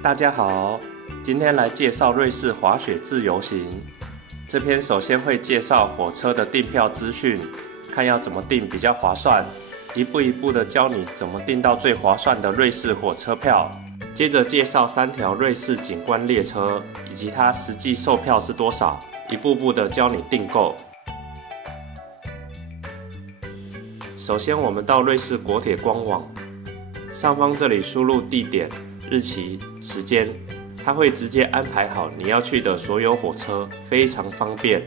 大家好，今天来介绍瑞士滑雪自由行。这篇首先会介绍火车的订票资讯，看要怎么订比较划算，一步一步的教你怎么订到最划算的瑞士火车票。接着介绍3条瑞士景观列车以及它实际售票是多少，一步步的教你订购。首先我们到瑞士国铁官网，上方这里输入地点、日期、时间，它会直接安排好你要去的所有火车，非常方便。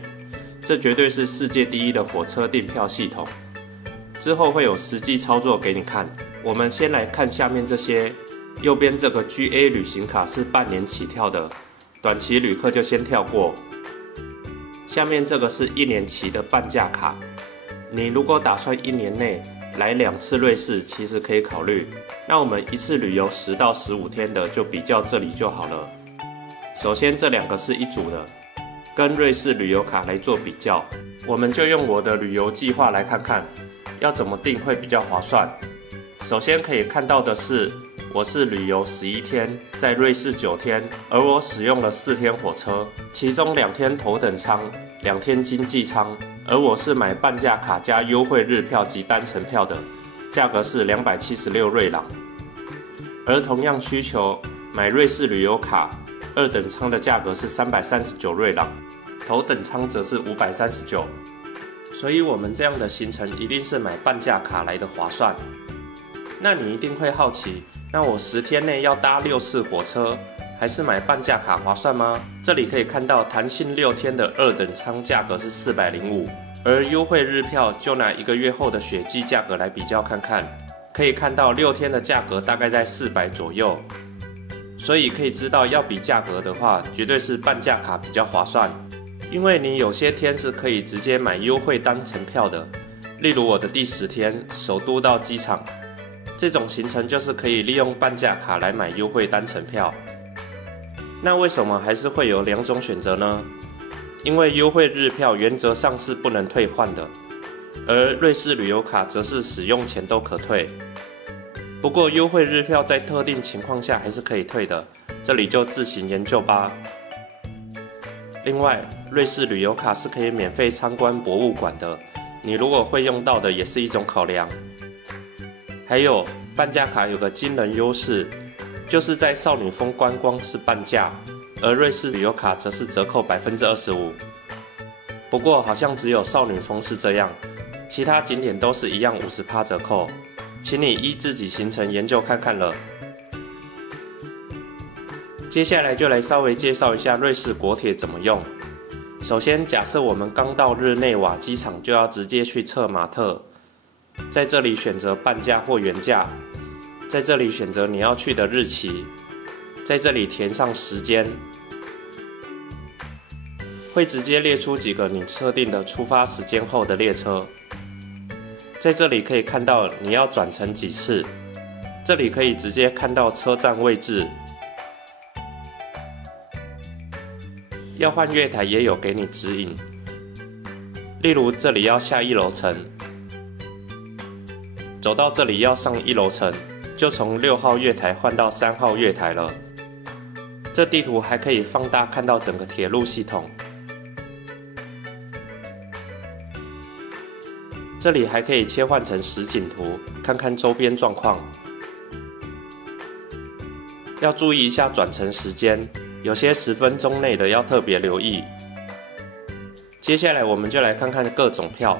这绝对是世界第一的火车订票系统。之后会有实际操作给你看。我们先来看下面这些，右边这个 GA 旅行卡是半年起跳的，短期旅客就先跳过。下面这个是1年期的半价卡，你如果打算1年内来2次瑞士，其实可以考虑。那我们一次旅游10到15天的，就比较这里就好了。首先这2个是一组的，跟瑞士旅游卡来做比较，我们就用我的旅游计划来看看，要怎么订会比较划算。首先可以看到的是，我是旅游11天，在瑞士9天，而我使用了4天火车，其中2天头等舱，2天经济舱，而我是买半价卡加优惠日票及单程票的，价格是276瑞郎。而同样需求买瑞士旅游卡2等舱的价格是339瑞郎，头等舱则是539。所以我们这样的行程一定是买半价卡来的划算。那你一定会好奇，那我10天内要搭6次火车，还是买半价卡划算吗？这里可以看到弹性6天的2等舱价格是405，而优惠日票就拿1个月后的雪季价格来比较看看，可以看到6天的价格大概在400左右。所以可以知道，要比价格的话，绝对是半价卡比较划算。因为你有些天是可以直接买优惠单程票的，例如我的第10天首都到机场，这种行程就是可以利用半价卡来买优惠单程票。那为什么还是会有2种选择呢？因为优惠日票原则上是不能退换的，而瑞士旅游卡则是使用前都可退。不过优惠日票在特定情况下还是可以退的，这里就自行研究吧。另外，瑞士旅游卡是可以免费参观博物馆的，你如果会用到的也是一种考量。还有半价卡有个惊人优势，就是在少女峰观光是半价，而瑞士旅游卡则是折扣25%。不过好像只有少女峰是这样，其他景点都是一样50%折扣，请你依自己行程研究看看了。接下来就来稍微介绍一下瑞士国铁怎么用。首先，假设我们刚到日内瓦机场，就要直接去策马特，在这里选择半价或原价，在这里选择你要去的日期，在这里填上时间，会直接列出几个你设定的出发时间后的列车。在这里可以看到你要转乘几次，这里可以直接看到车站位置。要换月台也有给你指引，例如这里要下1楼层，走到这里要上1楼层，就从6号月台换到3号月台了。这地图还可以放大看到整个铁路系统。这里还可以切换成实景图，看看周边状况。要注意一下转乘时间，有些10分钟内的要特别留意。接下来我们就来看看各种票。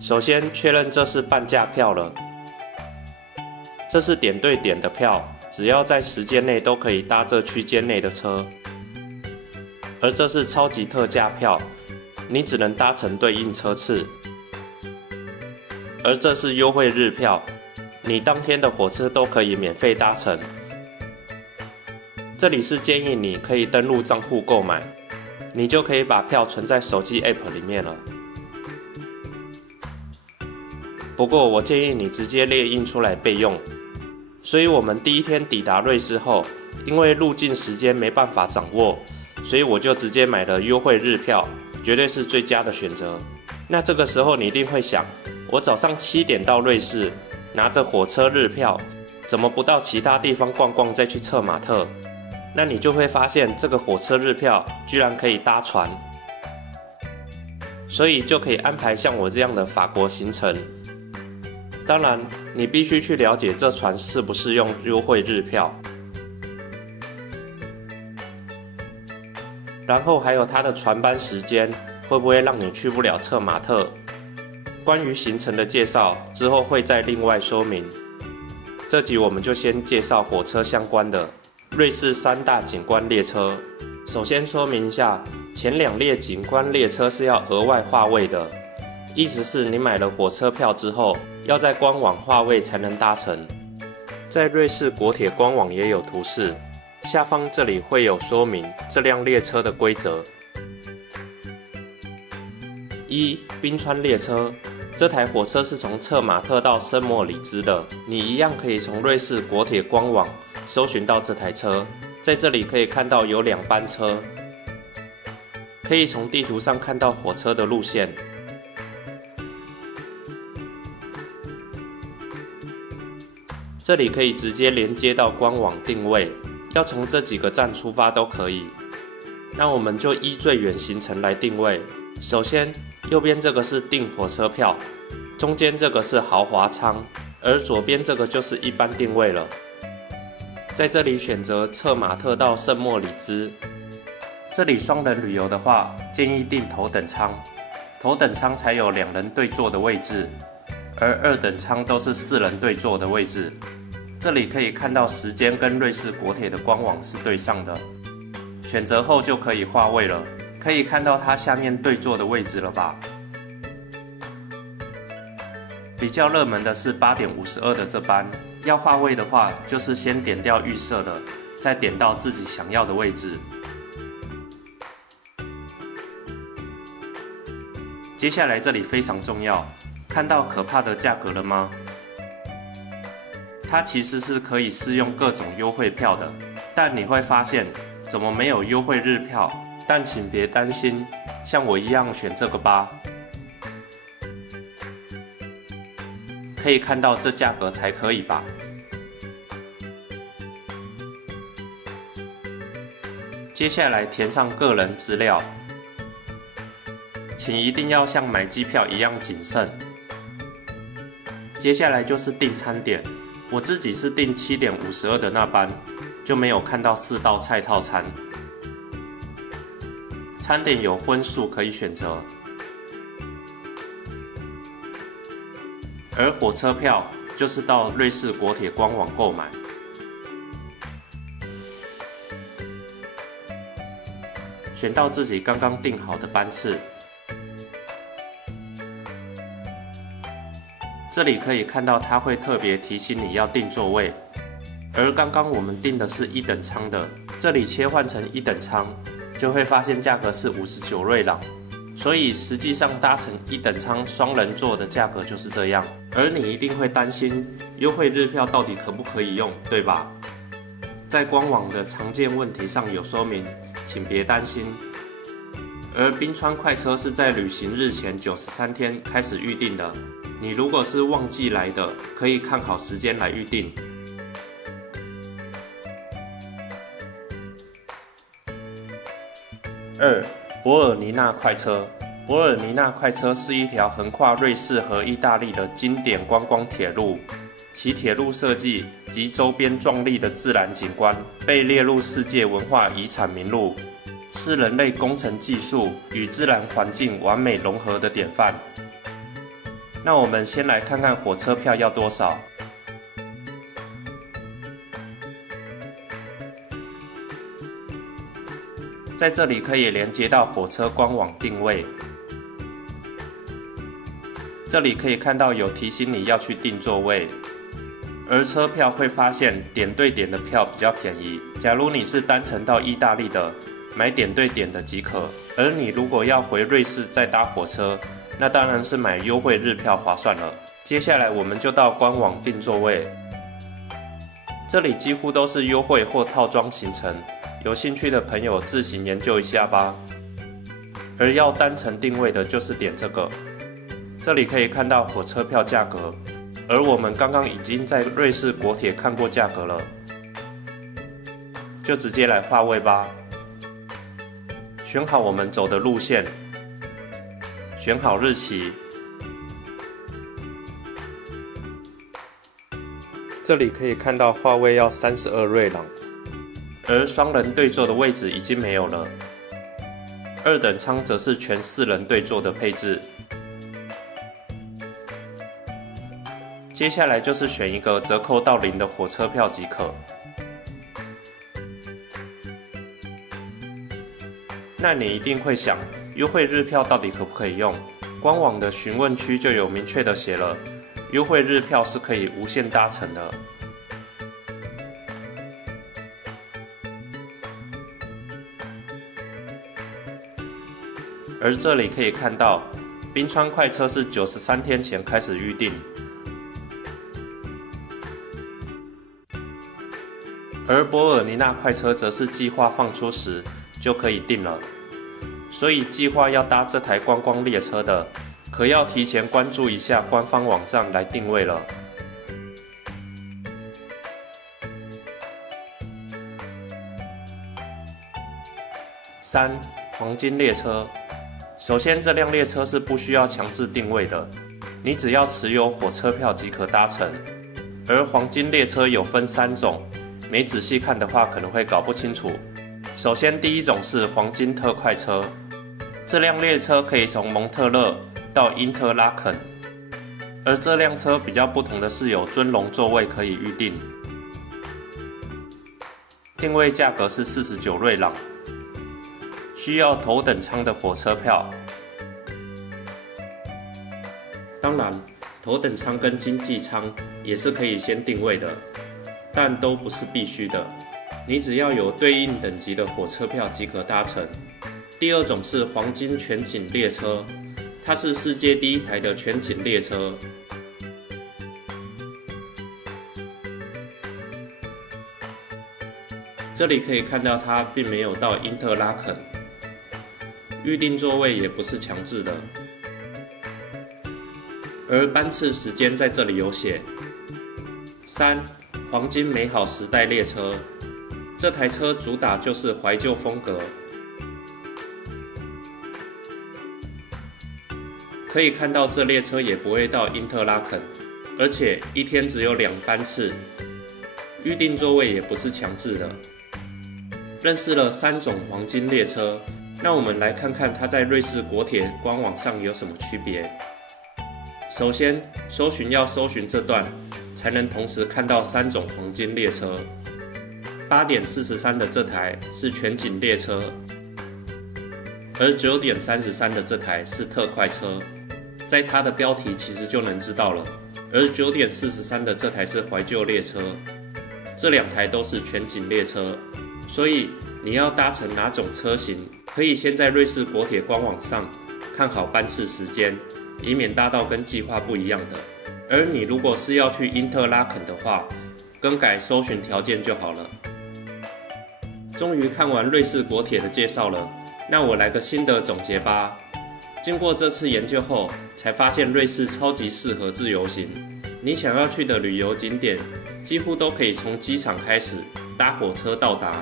首先确认这是半价票了，这是点对点的票，只要在时间内都可以搭这区间内的车。而这是超级特价票，你只能搭乘对应车次。而这是优惠日票，你当天的火车都可以免费搭乘。这里是建议你可以登录账户购买，你就可以把票存在手机 App 里面了。不过我建议你直接列印出来备用。所以我们第1天抵达瑞士后，因为入境时间没办法掌握，所以我就直接买了优惠日票，绝对是最佳的选择。那这个时候你一定会想，我早上7点到瑞士，拿着火车日票，怎么不到其他地方逛逛再去策马特？那你就会发现这个火车日票居然可以搭船，所以就可以安排像我这样的法国行程。当然，你必须去了解这船是不是用优惠日票，然后还有它的船班时间会不会让你去不了策马特。关于行程的介绍之后会再另外说明。这集我们就先介绍火车相关的瑞士3大景观列车。首先说明一下，前2列景观列车是要额外划位的，意思是你买了火车票之后，要在官网划位才能搭乘。在瑞士国铁官网也有图示，下方这里会有说明这辆列车的规则。1. 冰川列车，这台火车是从策马特到圣莫里兹的，你一样可以从瑞士国铁官网搜寻到这台车。在这里可以看到有2班车，可以从地图上看到火车的路线。这里可以直接连接到官网定位，要从这几个站出发都可以。那我们就依最远行程来定位。首先，右边这个是订火车票，中间这个是豪华舱，而左边这个就是一般定位了。在这里选择策马特到圣莫里兹。这里双人旅游的话，建议订头等舱，头等舱才有2人对坐的位置，而2等舱都是4人对坐的位置。这里可以看到时间跟瑞士国铁的官网是对上的，选择后就可以划位了。可以看到它下面对坐的位置了吧？比较热门的是8点52的这班，要划位的话，就是先点掉预设的，再点到自己想要的位置。接下来这里非常重要，看到可怕的价格了吗？它其实是可以适用各种优惠票的，但你会发现怎么没有优惠日票？但请别担心，像我一样选这个吧。可以看到这价格才可以吧？接下来填上个人资料，请一定要像买机票一样谨慎。接下来就是订餐点，我自己是订7点52的那班，就没有看到4道菜套餐。餐点有荤素可以选择，而火车票就是到瑞士国铁官网购买。选到自己刚刚订好的班次，这里可以看到它会特别提醒你要订座位，而刚刚我们订的是1等舱的，这里切换成1等舱。就会发现价格是59瑞郎，所以实际上搭乘1等舱双人座的价格就是这样。而你一定会担心优惠日票到底可不可以用，对吧？在官网的常见问题上有说明，请别担心。而冰川快车是在旅行日前93天开始预订的，你如果是旺季来的，可以看好时间来预订。2. 伯尔尼纳快车。伯尔尼纳快车是一条横跨瑞士和意大利的经典观光铁路，其铁路设计及周边壮丽的自然景观被列入世界文化遗产名录，是人类工程技术与自然环境完美融合的典范。那我们先来看看火车票要多少。在这里可以连接到火车官网定位，这里可以看到有提醒你要去订座位，而车票会发现点对点的票比较便宜。假如你是单程到意大利的，买点对点的即可；而你如果要回瑞士再搭火车，那当然是买优惠日票划算了。接下来我们就到官网订座位，这里几乎都是优惠或套装行程。有兴趣的朋友自行研究一下吧。而要单程定位的就是点这个，这里可以看到火车票价格，而我们刚刚已经在瑞士国铁看过价格了，就直接来划位吧。选好我们走的路线，选好日期。这里可以看到划位要32瑞郎，而双人对座的位置已经没有了。二等舱则是全4人对座的配置。接下来就是选一个折扣到0的火车票即可。那你一定会想，优惠日票到底可不可以用？官网的询问区就有明确的写了，优惠日票是可以无限搭乘的。而这里可以看到，冰川快车是93天前开始预订，而波尔尼纳快车则是计划放出时就可以订了。所以计划要搭这台观光列车的，可要提前关注一下官方网站来定位了。3. 黄金列车。首先，这辆列车是不需要强制定位的，你只要持有火车票即可搭乘。而黄金列车有分3种，没仔细看的话可能会搞不清楚。首先，第一种是黄金特快车，这辆列车可以从蒙特勒到因特拉肯，而这辆车比较不同的是有尊龙座位可以预订，定位价格是49瑞郎。需要头等舱的火车票。当然，头等舱跟经济舱也是可以先定位的，但都不是必须的。你只要有对应等级的火车票即可搭乘。第二种是黄金全景列车，它是世界第1台的全景列车。这里可以看到它并没有到因特拉肯。预定座位也不是强制的，而班次时间在这里有写。3. 黄金美好时代列车，这台车主打就是怀旧风格，可以看到这列车也不会到因特拉肯，而且一天只有2班次，预定座位也不是强制的。认识了3种黄金列车。那我们来看看它在瑞士国铁官网上有什么区别。首先，搜寻要搜寻这段，才能同时看到3种黄金列车。8点43的这台是全景列车，而9点33的这台是特快车。在它的标题其实就能知道了。而9点43的这台是怀旧列车，这2台都是全景列车。所以你要搭乘哪种车型，可以先在瑞士国铁官网上看好班次时间，以免搭到跟计划不一样的。而你如果是要去因特拉肯的话，更改搜寻条件就好了。终于看完瑞士国铁的介绍了，那我来个心得总结吧。经过这次研究后，才发现瑞士超级适合自由行。你想要去的旅游景点，几乎都可以从机场开始搭火车到达。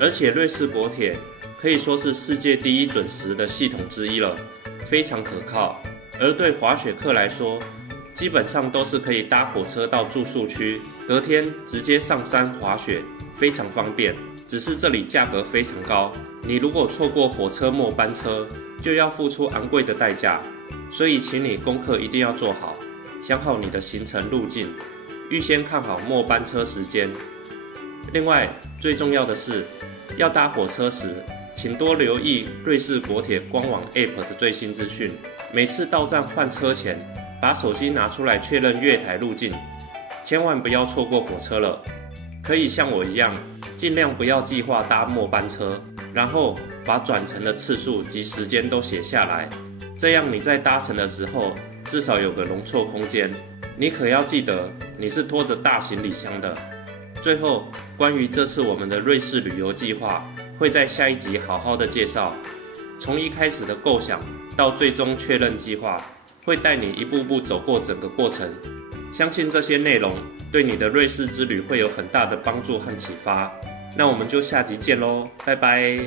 而且瑞士国铁可以说是世界第1准时的系统之一了，非常可靠。而对滑雪客来说，基本上都是可以搭火车到住宿区，隔天直接上山滑雪，非常方便。只是这里价格非常高，你如果错过火车末班车，就要付出昂贵的代价。所以请你功课一定要做好，想好你的行程路径，预先看好末班车时间。另外，最重要的是，要搭火车时，请多留意瑞士国铁官网 App 的最新资讯。每次到站换车前，把手机拿出来确认月台路径，千万不要错过火车了。可以像我一样，尽量不要计划搭末班车，然后把转乘的次数及时间都写下来，这样你在搭乘的时候至少有个容错空间。你可要记得，你是拖着大行李箱的。最后，关于这次我们的瑞士旅游计划，会在下一集好好的介绍。从一开始的构想到最终确认计划，会带你一步步走过整个过程。相信这些内容对你的瑞士之旅会有很大的帮助和启发。那我们就下集见喽，拜拜。